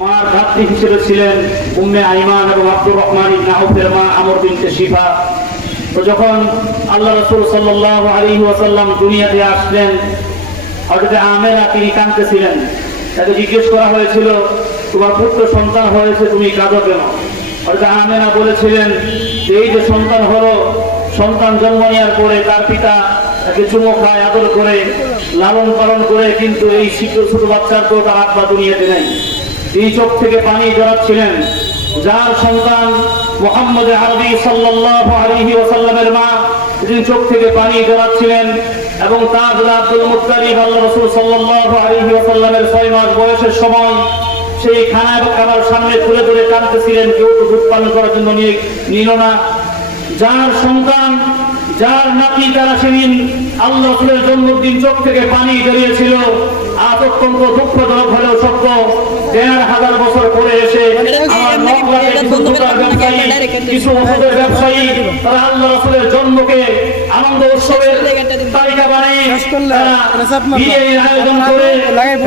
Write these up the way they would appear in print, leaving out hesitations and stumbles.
আমার ধাত্রী হিসেবে ছিলেন উম্মে আইমান এবং আব্দুর রহমান ইবনে আউফের মা আমর বিনতে শিফা। তো যখন আল্লাহ রাসূল সাল্লাল্লাহু আলাইহি ওয়াসাল্লাম দুনিয়াতে আসলেন, হযরত আমেনা তিনি কাঁদতেছিলেন। তাকে জিজ্ঞেস করা হয়েছিল, তোমার পুত্র সন্তান হয়েছে, তুমি কাঁদো কেন? হযরত আমেনা বলেছিলেন যে এই যে সন্তান হলো, সন্তান জন্ম নেওয়ার পরে তার পিতা তাকে চুমো খায়, আদর করে, লালন পালন করে, কিন্তু এই ছোট বাচ্চার তো তার আব্বা দুনিয়াতে নেই। তিনি চোখ থেকে পানি জড়াচ্ছিলেন। যার সন্তান মুহাম্মদ আরবি সাল্লাল্লাহু আলাইহি ওয়াসাল্লামের মা, তিনি চোখ থেকে পানি জড়াচ্ছিলেন এবং তার দাদা আব্দুল মুত্তালিব আল্লাহ রাসূল সাল্লাল্লাহু আলাইহি ওয়াসাল্লামের 6 মাস বয়সের সময় সেই খানা এবং খাবার সামনে তুলে ধরে কাঁদতেছিলেন, কেউ তো দুধ পান করার জন্য নিল না। যার সন্তান, যার নাতি, তারা সেদিন আল্লাহ রাসূলের জন্মদিন চোখ থেকে পানি জড়িয়েছিল। অত্যন্ত দুঃখজনক হলেও সত্য, ১,৫০০ বছর পরে এসে আমার নগরাতে কিছু ওষুধের ব্যবসায়ী তারা আল্লাহ রাসূলের জন্মকে আনন্দ উৎসবের তালিকা বানিয়ে বিয়ের আয়োজন করে,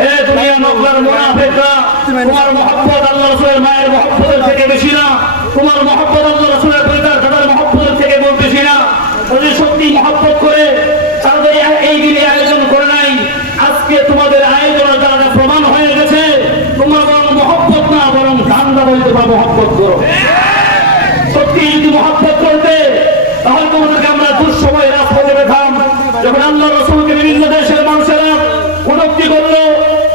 হে দুনিয়া নগরার মুনাফিকরা, তোমার মহব্বত আল্লাহ রাসূলের মায়ের মহব্বতের থেকে বেশি না, তোমার মহব্বত আল্লাহ রাসূলের পিতার দাদার মহব্বতের থেকে বেশি না। যদি সত্যি মহব্বত করে তাহলে এই দিনে আয়োজন করে নাই। আজকে তোমাদের আয়োজনের দ্বারা প্রমাণ হয়ে গেছে তোমরা বরং মহব্বত না, বরং ধান্দা বলে তোমরা মহব্বত করো। সত্যি যদি মহব্বত করতে তাহলে তোমাদেরকে আমরা দুঃসময় রাজপথে পেতাম। যখন আল্লাহ রাসূলকে বিভিন্ন দেশের মানুষেরা কটূক্তি করলো,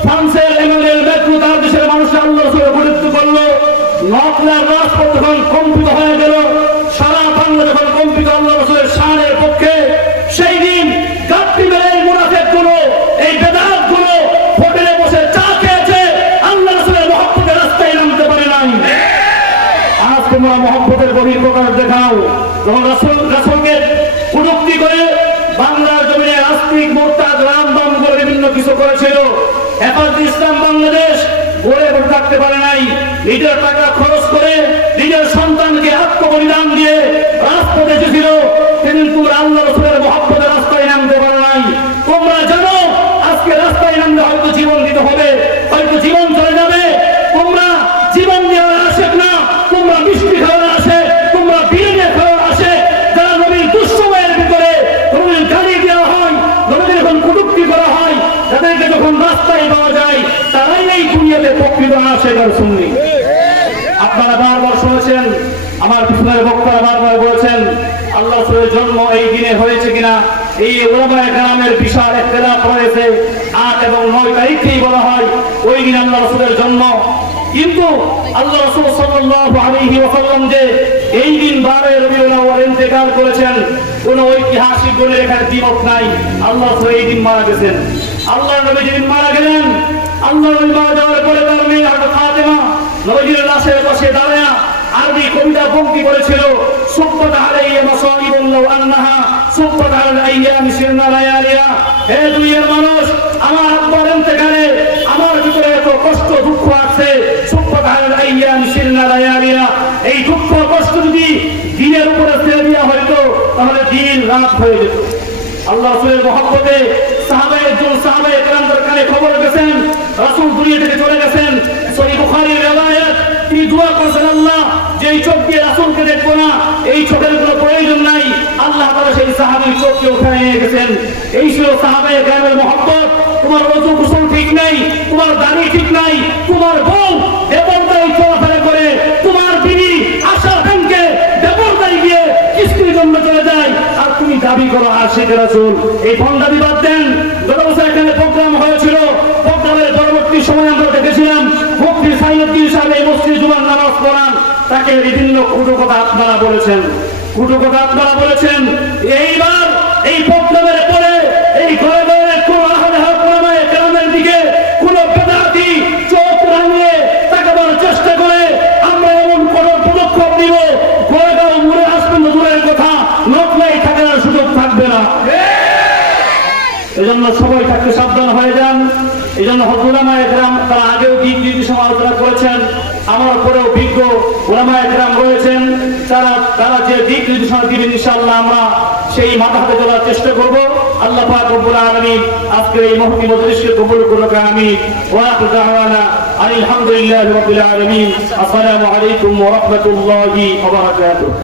ফ্রান্সের ইংল্যান্ডের মেট্রো তার দেশের মানুষরা আল্লাহ রাসূলের কটূক্তি করলো, নকলার রাজপথ যখন কম্পিত হয়ে গেল, সারা বাংলা যখন কম্পিত আল্লাহ রাসূলের শানের পক্ষে, সেই দিন গাদ্দারি মেরে মুনাফিকগুলো, এই বেদাতগুলো হোটেলে বসে চা খেয়েছে, আল্লাহ রাসূলের মহব্বতের রাস্তায় নামতে পারে নাই। আজ তোমরা মহব্বতের বহিঃপ্রকাশ দেখাও। যখন রাসূলকে কটূক্তি করে বাংলার জমিনে নাস্তিক, মুরতাদ, রামবাম করে বিভিন্ন কিছু করেছিল, হেফাজতে ইসলাম বাংলাদেশ গড়ে থাকতে পারে নাই। নিজের টাকা খরচ করে নিজের সন্তানকে আত্মবলিদান দিয়ে রাজপথে এসেছিল, সেদিন তোমরা আল্লাহ রাসূলের মহব্বতের রাস্তায় নামতে পারো নাই। তোমরা জানো আজকে রাস্তায় নামলে হয়তো জীবন দিতে হবে, হয়তো জীবন চলে যাবে। তোমরা জীবন দেওয়ার আশেক না, তোমরা মিষ্টি খাওয়ার আসে, তোমরা বিয়ে দিয়ে খাওয়ার আসে। যারা নবীর দুঃসময়ের ভিতরে নবীর গালি দেওয়া হয়, নবীর যখন কটূক্তি করা হয়, তাদেরকে যখন রাস্তায় পাওয়া যায়, তারাই এই দুনিয়াতে প্রকৃত আশেক আর সুন্নি। আপনারা বারবার শুনেছেন, আমার পিছনের বক্তারা বারবার বলেছেন আল্লাহ রাসূলের জন্ম এই দিনে হয়েছে কিনা। এই উলামায়ে কেরামের বিশাল ইখতিলাফ রয়েছে। ৮ এবং ৯ তারিখেই বলা হয় ওই দিন আল্লাহ রাসূলের জন্ম, কিন্তু আল্লাহ রাসূল সাল্লাল্লাহু আলাইহি ওয়াসাল্লাম যে এই দিন ১২ রবিউল আউয়াল ইন্তেকাল করেছেন, কোনো ঐতিহাসিক বলে এখানে দ্বিমত নাই। আল্লাহ রাসূল এই দিন মারা গেছেন। আল্লাহর নবী যেদিন মারা গেলেন, আল্লাহর নবী মারা যাওয়ার পরে তার মেয়ে হযরত ফাতেমা নবীর লাশের পাশে দাঁড়ায় আরবি কবিতা পঙ্ক্তি করেছিল, সুব্বাত আলাইয়া মাসাইবুন লাউ আন্নাহা সুব্বাত আলাল আইয়ামি সিরনা লায়ালিয়া। হে দুনিয়ার মানুষ, আমার আব্বার ইন্তেকালে আমার ভিতরে এত কষ্ট দুঃখ আছে, সুব্বাত আলাল আইয়ামি সিরনা লায়ালিয়া। এই দুঃখ কষ্ট যদি দিনের উপরে ছেড়ে দেওয়া হয়তো তাহলে দিন রাত হয়ে যেত। আল্লাহ রাসূলের মহব্বতে সাহাবায়ে কেরামদের কানে খবর গেছেন রাসূল দুনিয়া থেকে চলে গেছেন। সহিহ বুখারীর riwayat, তিনি দোয়া করেছেন, আল্লাহ যেই চোখ দিয়ে রাসূলকে দেখবো না, এই চোখের কোনো প্রয়োজন নাই, আল্লাহ তাআলা সেই সাহাবীর চোখকে উঠায় নিয়ে গেছেন। এই ছিল সাহাবায়ে কেরামের মহব্বত। তোমার ওযু গোসল ঠিক নাই, তোমার দাড়ি ঠিক নাই, তোমার বউ বেপরদায় চলাফেরা করে, তোমার বিবি আশা ব্যাংকে বেপরদায় গিয়ে কিস্তির জন্য চলে যায়, আর তুমি দাবি করো আশিক রাসূল। এই ভণ্ডামি বাদ দেন। গত বছর এখানে প্রোগ্রাম হয়েছিল, প্রোগ্রামের পরবর্তী সময় আমরা দেখেছিলাম মুফতি সাইয়্যিদ সাহেব এই মসজিদে জুমার নামাজ পড়ান, তাকে বিভিন্ন কটু কথা আপনারা বলেছেন। এইবার এই প্রোগ্রামের পরে এই ঘরে ঘরে কোন আহলে হক উলামায়ে কেরামের দিকে কোন বেদাতি চোখ রাঙিয়ে তাকাবার চেষ্টা করে, আমরা এমন কোন পদক্ষেপ নিব, গোড়াগাঁও মুড়ে আসবেন দূরের কথা, নকলাই থাকার সুযোগ থাকবে না। এজন্য সবাই থাকতে সাবধান হয়ে যান। এই জন্য উলামায়ে কেরাম তারা আগেও দিক নির্দেশনা আলোচনা করেছেন, আমার পরেও বিজ্ঞ উলামায়ে কেরাম রয়েছেন, তারা যে দিক নির্দেশনা দিবেন ইনশাআল্লাহ আমরা সেই মাথা হাতে চলার চেষ্টা করব। আল্লাহ পাক রব্বুল আলামিন আজকের এই মহতি মজলিসকে কবুল করুক। আমিন। ওয়া আখিরু দাওয়ানা আলহামদুলিল্লাহি রাব্বিল আলামিন। আসসালামু আলাইকুম ওয়া রাহমাতুল্লাহি ওয়া বারাকাতুহু।